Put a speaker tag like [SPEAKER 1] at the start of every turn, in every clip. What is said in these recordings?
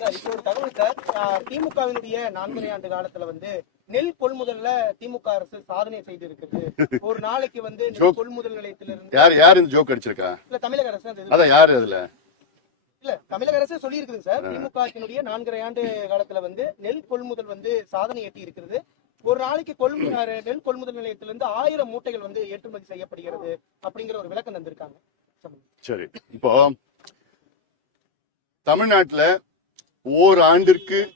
[SPEAKER 1] Sir இப்போ ஒரு தகவல் சார் திமுகவினுடைய நான்கரை ஆண்டு காலத்துல வந்து நெல் கொள்முதல்ல திமுக அரசு சாதனை செய்து இருக்குது ஒரு நாளைக்கு வந்து நெல். கொள்முதல் நிலையத்திலிருந்து
[SPEAKER 2] யார் யார் இந்த ஜோக் அடிச்சிருக்கா?
[SPEAKER 1] இல்ல தமிழக அரசு அது
[SPEAKER 2] அதான் யாரு அதுல?
[SPEAKER 1] இல்ல தமிழக அரசு சொல்லி இருக்குது சார் திமுகவினுடைய நான்கரை ஆண்டு காலத்துல வந்து நெல் கொள்முதல் வந்து சாதனை எட்டி இருக்கிறது ஒரு நாளைக்கு கொள் நெல் கொள்முதல் நிலையத்திலிருந்து ஆயிரம் மூட்டைகள் வந்து ஏற்றுமதி செய்யப்படுகிறது அப்படிங்கிற ஒரு விளக்கம் தந்திருக்காங்க.
[SPEAKER 2] சரி இப்போ தமிழ்நாட்டுல ஓர் ஆண்டிற்கு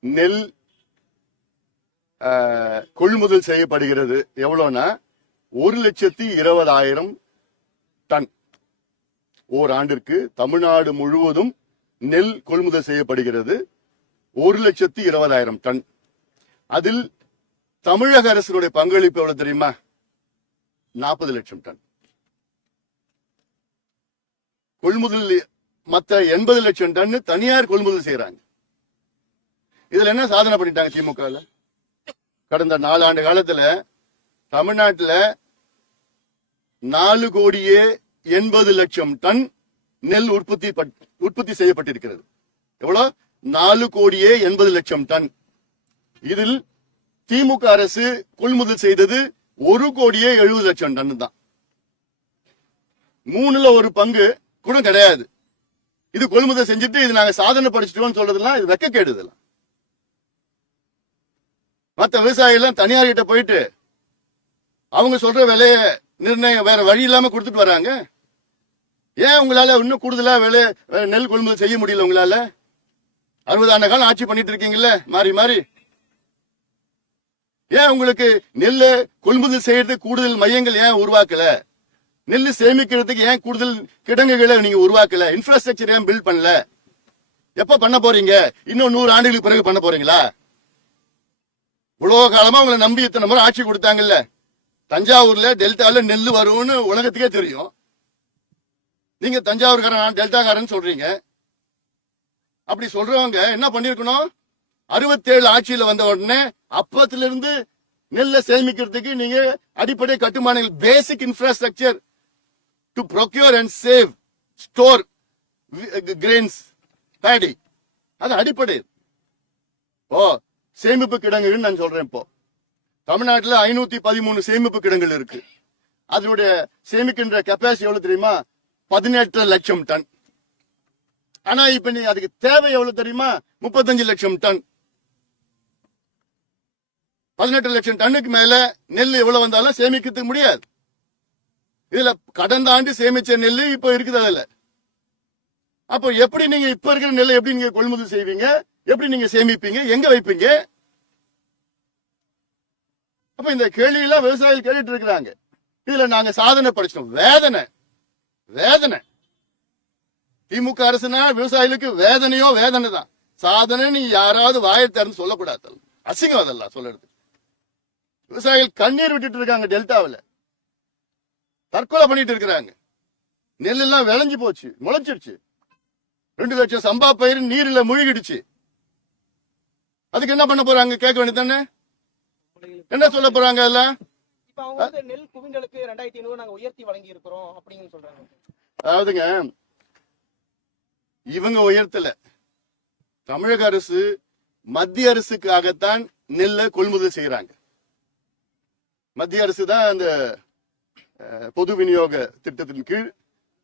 [SPEAKER 2] நெல் ஆஹ், கொள்முதல் செய்யப்படுகிறது. எவ்வளவுனா ஒரு லட்சத்தி இருபதாயிரம் டன். ஓர் ஆண்டிற்கு தமிழ்நாடு முழுவதும் நெல் கொள்முதல் செய்யப்படுகிறது. ஒரு லட்சத்தி இருபதாயிரம் டன். அதில் தமிழக அரசினுடைய பங்களிப்பு எவ்வளவு தெரியுமா? நாற்பது லட்சம் டன். கொள்முதல் மத்த எண்பது லட்சம் டன் தனியார் கொள்முதல் செய்யறாங்க இதுல என்ன சாதனை பண்ணிட்டாங்க திமுக கடந்த நாலு ஆண்டு காலத்துல தமிழ்நாட்டுல நாலு கோடியே எண்பது லட்சம் டன் நெல் உற்பத்தி பட்- உற்பத்தி செய்யப்பட்டிருக்கிறது. எவ்வளவு நாலு கோடியே எண்பது லட்சம் டன். இதில் திமுக அரசு கொள்முதல் செய்தது ஒரு கோடியே எழுபது லட்சம் டன் தான். மூணுல ஒரு பங்கு கூட கிடையாது. இது கொள்முதல் செஞ்சுட்டு இது நாங்க சாதனை படிச்சிட்டோம்னு சொல்றதெல்லாம் இது வெக்க கேடுதலாம் மற்ற விவசாயிகள் எல்லாம் தனியார் கிட்ட போயிட்டு அவங்க சொல்ற விலைய நிர்ணயம் வேற வழி இல்லாம கொடுத்துட்டு வராங்க. ஏன் உங்களால இன்னும் கூடுதலா விலை நெல் கொள்முதல் செய்ய முடியல உங்களால? அறுபது ஆண்டு காலம் ஆட்சி பண்ணிட்டு இருக்கீங்கல்ல மாறி மாறி. ஏன் உங்களுக்கு நெல் கொள்முதல் செய்யறது கூடுதல் மையங்கள் ஏன் உருவாக்கல? நெல் சேமிக்கிறதுக்கு ஏன் கூடுதல் கிடங்குகளை நீங்க உருவாக்கல? இன்ஃப்ராஸ்ட்ரக்சர் ஏன் பில்ட் பண்ணல? எப்ப பண்ண போறீங்க? இன்னும் நூறு ஆண்டுகளுக்கு பிறகு பண்ண போறீங்களா? இவ்வளவு காலமா உங்களை நம்பி இத்தனை முறை ஆட்சி கொடுத்தாங்கல்ல. தஞ்சாவூர்ல டெல்டால நெல் வரும்னு உலகத்துக்கே தெரியும். நீங்க தஞ்சாவூர்காரன் டெல்டாக்காரன் சொல்றீங்க. அப்படி சொல்றவங்க என்ன பண்ணிருக்கணும்? அறுபத்தேழு ஆட்சியில வந்த உடனே அப்பத்துல இருந்து நெல்லை சேமிக்கிறதுக்கு நீங்க அடிப்படை கட்டுமானங்கள் basic infrastructure to procure and save store grains paddy அது அடிப்படை. ஓ சேமிப்பு கிடங்குன்னு நான் சொல்றேன் இப்போ. தமிழ்நாட்டில் ஐநூத்தி பதிமூணு சேமிப்பு கிடங்குகள் இருக்கு. அதனுடைய சேமிக்கின்ற கெப்பாசிட்டி எவ்வளவு தெரியுமா? பதினெட்டு லட்சம் டன். ஆனா இப்ப நீ அதுக்கு தேவை எவ்வளவு தெரியுமா? முப்பத்தஞ்சு லட்சம் டன். பதினெட்டு லட்சம் டன்னுக்கு மேல நெல் எவ்வளவு வந்தாலும் சேமிக்கிறதுக்கு முடியாது. இதுல கடந்த ஆண்டு சேமிச்ச நெல் இப்ப இருக்குது அதுல. அப்போ எப்படி நீங்க இப்ப இருக்கிற நெல்லை எப்படி நீங்க கொள்முதல் செய்வீங்க? எப்படி நீங்க சேமிப்பீங்க? எங்க வைப்பீங்க? அப்ப இந்த கேள்வி எல்லாம் விவசாயிகள் கேட்டுட்டு இருக்கிறாங்க. இதுல நாங்க சாதனை படிச்சிட்டோம். வேதனை. வேதனை. திமுக அரசுனா விவசாயிகளுக்கு வேதனையோ வேதனை தான். சாதனை நீ யாராவது வாயை திறந்து சொல்லக்கூடாது. அசிங்கம் அதெல்லாம் சொல்றது விவசாயிகள் கண்ணீர் விட்டுட்டு இருக்காங்க டெல்டாவில். தற்கொலை பண்ணிட்டு இருக்கிறாங்க. நெல் எல்லாம் விளைஞ்சு போச்சு முளைச்சிருச்சு. ரெண்டு லட்சம் சம்பா பயிர் நீர்ல மூழ்கிடுச்சு. அதுக்கு என்ன பண்ண போறாங்க? கேட்க வேண்டியதானே என்ன சொல்ல போறாங்க
[SPEAKER 1] வந்து நெல் குவிண்டலுக்கு ரெண்டாயிரத்தி ஐநூறு நாங்க உயர்த்தி வழங்கி இருக்கிறோம் அப்படின்னு சொல்றாங்க.
[SPEAKER 2] அதாவதுங்க இவங்க உயர்த்தல. தமிழக அரசு மத்திய அரசுக்காகத்தான் நெல்லை கொள்முதல் செய்யறாங்க. மத்திய அரசு தான் அந்த பொது விநியோக திட்டத்தின் கீழ்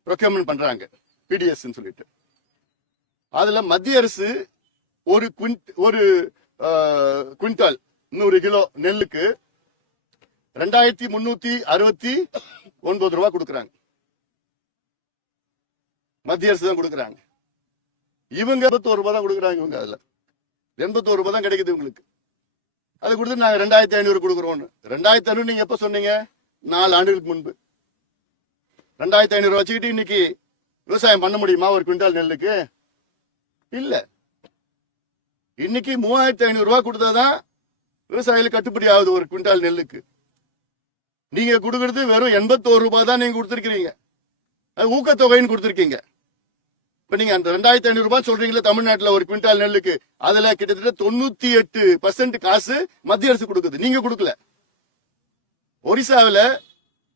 [SPEAKER 2] ப்ரொக்யூர்மெண்ட் பண்றாங்க. பிடிஎஸ் சொல்லிட்டு. அதுல மத்திய அரசு ஒரு குவிண்ட் ஒரு குவிண்டால் நூறு கிலோ நெல்லுக்கு ரெண்டாயிரத்தி முன்னூத்தி அறுபத்தி ஒன்பது ரூபாய் கொடுக்கறாங்க. மத்திய அரசு தான் கொடுக்குறாங்க. இவங்க எண்பத்தோரு ரூபாய் தான் கொடுக்குறாங்க இவங்க அதுல. எண்பத்தோரு ரூபாய் தான் கிடைக்குது இவங்களுக்கு. அது கொடுத்து நாங்க ரெண்டாயிரத்தி ஐநூறு கொடுக்குறோம்னு. ரெண்டாயிரத்தி ஐநூறு நீங்க எப்ப சொன்னீங்க? நாலு ஆண்டுகளுக்கு முன்பு. ரெண்டாயிரத்தி ஐநூறு வச்சுக்கிட்டு இன்னைக்கு விவசாயம் பண்ண முடியுமா ஒரு குவிண்டால் நெல்லுக்கு? இல்ல. இன்னைக்கு மூவாயிரத்தி ஐநூறு ரூபாய் கொடுத்தாதான் விவசாயிகளுக்கு கட்டுப்படி ஆகுது ஒரு குவிண்டால் நெல்லுக்கு. நீங்க கொடுக்கறது வெறும் எண்பத்தோரு ரூபாய் தான் நீங்க கொடுத்துருக்கீங்க அது ஊக்கத்தொகைன்னு கொடுத்துருக்கீங்க. இப்ப நீங்க அந்த ரெண்டாயிரத்தி ஐநூறு ரூபாய் சொல்றீங்களா தமிழ்நாட்டுல ஒரு குவிண்டால் நெல்லுக்கு. அதுல கிட்டத்தட்ட தொண்ணூத்தி எட்டு பர்சன்ட் காசு மத்திய அரசு கொடுக்குது. நீங்க கொடுக்கல. ஒரிசாவில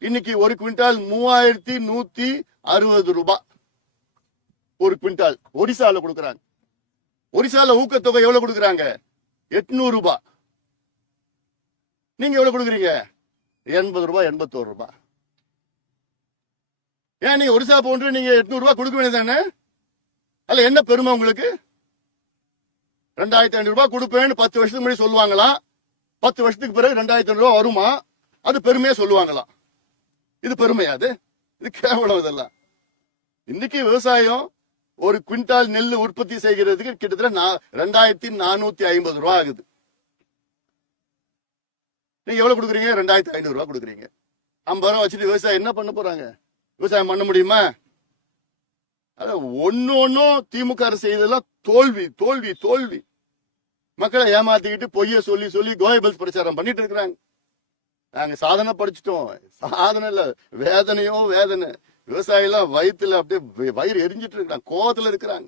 [SPEAKER 2] இன்னைக்கு ஒரு குவிண்டால் மூவாயிரத்தி நூத்தி அறுபது ரூபாய் ஒரு குவிண்டால் ஒடிசால கொடுக்கறாங்க. ஒடிசால ஊக்கத்தொகை எவ்வளவு கொடுக்கறாங்க? எட்நூறு ரூபாய் நீங்க எவ்வளவு கொடுக்குறீங்க? எண்பது ரூபாய் எண்பத்தோரு ரூபாய் ஏன் நீங்க ஒரிசா போன்று நீங்க எட்நூறு ரூபாய் கொடுக்க வேண்டியதானே அதுல என்ன பெருமை உங்களுக்கு? ரெண்டாயிரத்தி ஐநூறு ரூபாய் கொடுப்பேன்னு பத்து வருஷத்துக்கு முன்னாடி சொல்லுவாங்களாம் பத்து வருஷத்துக்கு பிறகு ரெண்டாயிரத்தி ஐநூறு ரூபாய் வருமா? அது பெருமையா சொல்லுவாங்களாம் இது பெருமையா அது? இது கேவலம் இதெல்லாம். இன்னைக்கு விவசாயம் ஒரு குவிண்டால் நெல் உற்பத்தி செய்கிறதுக்கு கிட்டத்தட்ட நா- ரெண்டாயிரத்தி நானூத்தி ஐம்பது ரூபா ஆகுது. நீங்க எவ்வளவு கொடுக்குறீங்க? ரெண்டாயிரத்தி ஐநூறு ரூபா கொடுக்குறீங்க. ஐம்பது ரூபா வச்சுட்டு விவசாயம் என்ன பண்ண போறாங்க? விவசாயம் பண்ண முடியுமா? அதான் ஒன்னு ஒன்னும் திமுக அரசு செய்ததெல்லாம் தோல்வி தோல்வி தோல்வி. மக்களை ஏமாத்திக்கிட்டு பொய்ய சொல்லி சொல்லி கோயபல்ஸ் பிரச்சாரம் பண்ணிட்டு இருக்கிறாங்க. நாங்க சாதனை படிச்சிட்டோம். சாதனை இல்ல வேதனையோ வேதனை. விவசாயிலாம் வயிற்றுல அப்படியே வயிறு எரிஞ்சிட்டு இருக்கிறாங்க. கோவத்தில் இருக்கிறாங்க.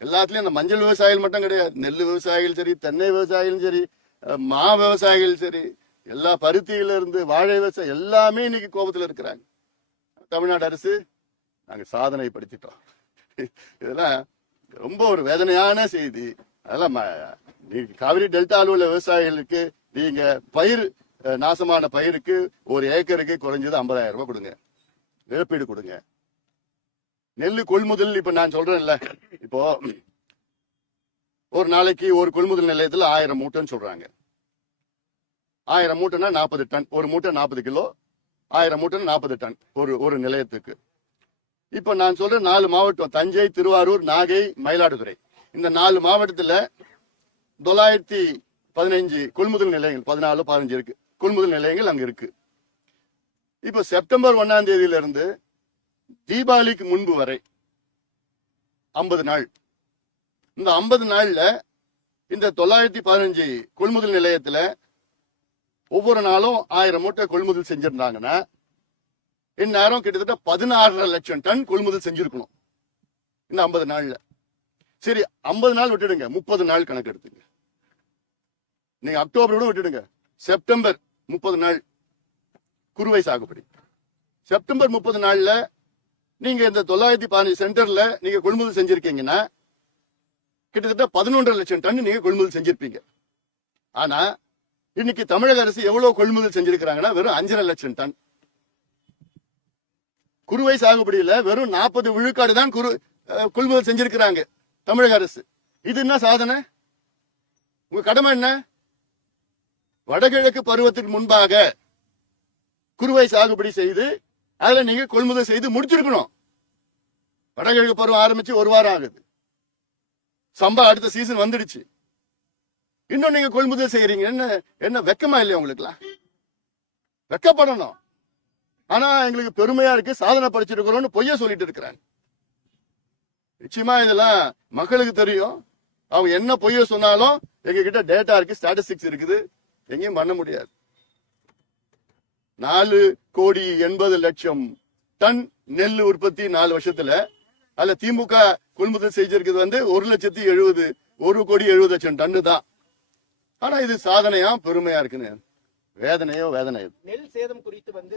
[SPEAKER 2] எல்லாத்துலயும் அந்த மஞ்சள் விவசாயிகள் மட்டும் கிடையாது. நெல் விவசாயிகள் சரி தென்னை விவசாயிகளும் சரி மா விவசாயிகள் சரி எல்லா பருத்தியில இருந்து வாழை விவசாயம் எல்லாமே இன்னைக்கு கோபத்துல இருக்கிறாங்க. தமிழ்நாடு அரசு நாங்க சாதனை படுத்திட்டோம் இதெல்லாம் ரொம்ப ஒரு வேதனையான செய்தி. அதெல்லாம் ம- காவிரி டெல்டாவில் உள்ள விவசாயிகளுக்கு நீங்க பயிர் நாசமான பயிருக்கு ஒரு ஏக்கருக்கு குறைஞ்சது ஐம்பதாயிரம் ரூபாய் கொடுங்க. இழப்பீடு கொடுங்க. நெல் கொள்முதல் இப்ப நான் சொல்றேன்ல இப்போ ஒரு நாளைக்கு ஒரு கொள்முதல் நிலையத்துல ஆயிரம் மூட்டைன்னு சொல்றாங்க. ஆயிரம் மூட்டைன்னா நாற்பது டன் ஒரு மூட்டை நாற்பது கிலோ ஆயிரம் மூட்டைன்னா நாற்பது டன் ஒரு ஒரு நிலையத்துக்கு. இப்ப நான் சொல்றேன் நாலு மாவட்டம் தஞ்சை திருவாரூர் நாகை மயிலாடுதுறை. இந்த நாலு மாவட்டத்துல தொள்ளாயிரத்தி பதினைஞ்சு கொள்முதல் நிலையங்கள் பதினாலு பதினஞ்சு இருக்கு. கொள்முதல் நிலையங்கள் அங்கே இருக்கு. இப்போ செப்டம்பர் ஒன்னாம் தேதியிலிருந்து தீபாவளிக்கு முன்பு வரை ஐம்பது நாள். இந்த ஐம்பது நாள்ல இந்த தொள்ளாயிரத்தி பதினஞ்சு கொள்முதல் நிலையத்துல ஒவ்வொரு நாளும் ஆயிரம் மூட்டை கொள்முதல் செஞ்சிருந்தாங்கன்னா இந்நேரம் கிட்டத்தட்ட பதினாறரை லட்சம் டன் கொள்முதல் செஞ்சிருக்கணும். இந்த ஐம்பது நாள்ல. சரி ஐம்பது நாள் விட்டுடுங்க. முப்பது நாள் கணக்கு எடுத்துங்க நீங்க அக்டோபரோட விட்டுடுங்க. செப்டம்பர் முப்பது நாள் குறுவை சாகுபடி. செப்டம்பர் முப்பது நாள்ல நீங்க இந்த தொள்ளாயிரத்தி பதினஞ்சு சென்டர்ல நீங்க கொள்முதல் செஞ்சிருக்கீங்கன்னா கிட்டத்தட்ட பதினொன்றரை லட்சம் டன் நீங்க கொள்முதல் செஞ்சிருப்பீங்க. ஆனா இன்னைக்கு தமிழக அரசு எவ்வளவு கொள்முதல் செஞ்சிருக்கிறாங்கன்னா வெறும் அஞ்சரை லட்சம் டன். குறுவை சாகுபடியில வெறும் நாற்பது விழுக்காடு தான் குறு கொள்முதல் செஞ்சிருக்கிறாங்க தமிழக அரசு. இது என்ன சாதனை? உங்க கடமை என்ன? வடகிழக்கு பருவத்துக்கு முன்பாக குறுவை சாகுபடி செய்து அதுல நீங்க கொள்முதல் செய்து முடிச்சிருக்கணும். வடகிழக்கு பருவம் ஆரம்பிச்சு ஒரு வாரம் ஆகுது. சம்பா அடுத்த சீசன் வந்துடுச்சு. இன்னும் நீங்க கொள்முதல் செய்யறீங்க. என்ன என்ன வெக்கமா இல்லையா உங்களுக்குலாம் வெக்கப்படணும். ஆனா எங்களுக்கு பெருமையா இருக்கு. சாதனை படிச்சிருக்கிறோம்னு பொய்ய சொல்லிட்டு இருக்கிறாங்க. நிச்சயமா இதெல்லாம் மக்களுக்கு தெரியும். அவங்க என்ன பொய்ய சொன்னாலும் எங்ககிட்ட டேட்டா இருக்கு ஸ்டாட்டிஸ்டிக்ஸ் இருக்குது. எங்கேயும் பண்ண முடியாது. நாலு கோடி எண்பது லட்சம் டன் நெல் உற்பத்தி நாலு வருஷத்துல. அதுல திமுக கொள்முதல் செஞ்சிருக்கிறது வந்து ஒரு லட்சத்தி எழுபது ஒரு கோடி எழுபது லட்சம் டன்னு தான். ஆனா இது சாதனையா பெருமையா இருக்குன்னு வேதனையோ வேதனை
[SPEAKER 1] நெல் சேதம் குறித்து வந்து